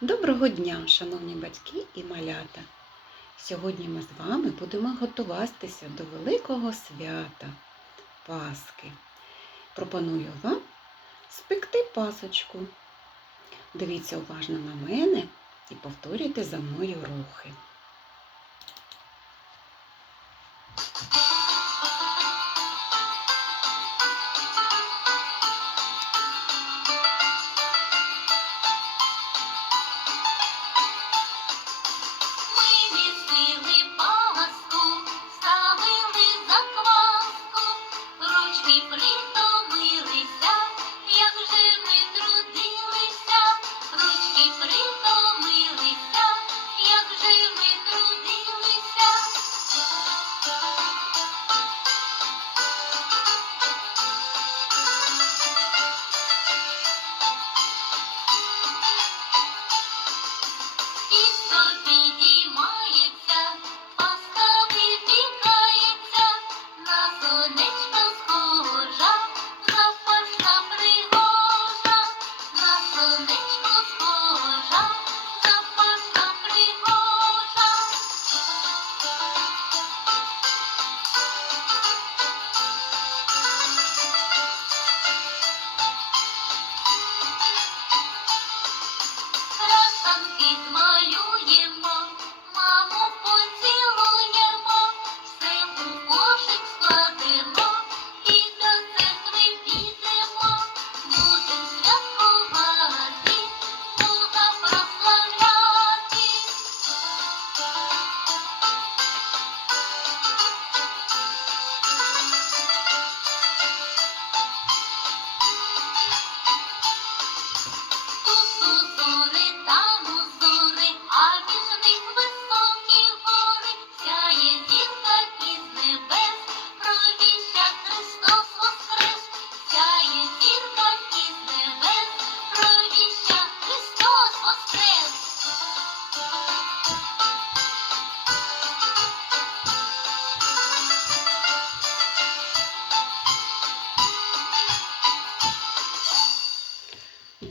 Доброго дня, шановні батьки і малята! Сьогодні ми з вами будемо готуватися до великого свята Пасхи. Пропоную вам спекти пасочку. Дивіться уважно на мене і повторюйте за мною рухи. Притомилися, як же трудилися. Паска you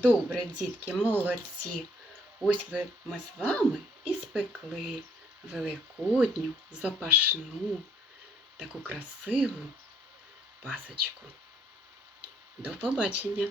Добре, дітки, молодці! Ось ви ми з вами і спекли великодню, запашну, таку красиву пасочку. До побачення!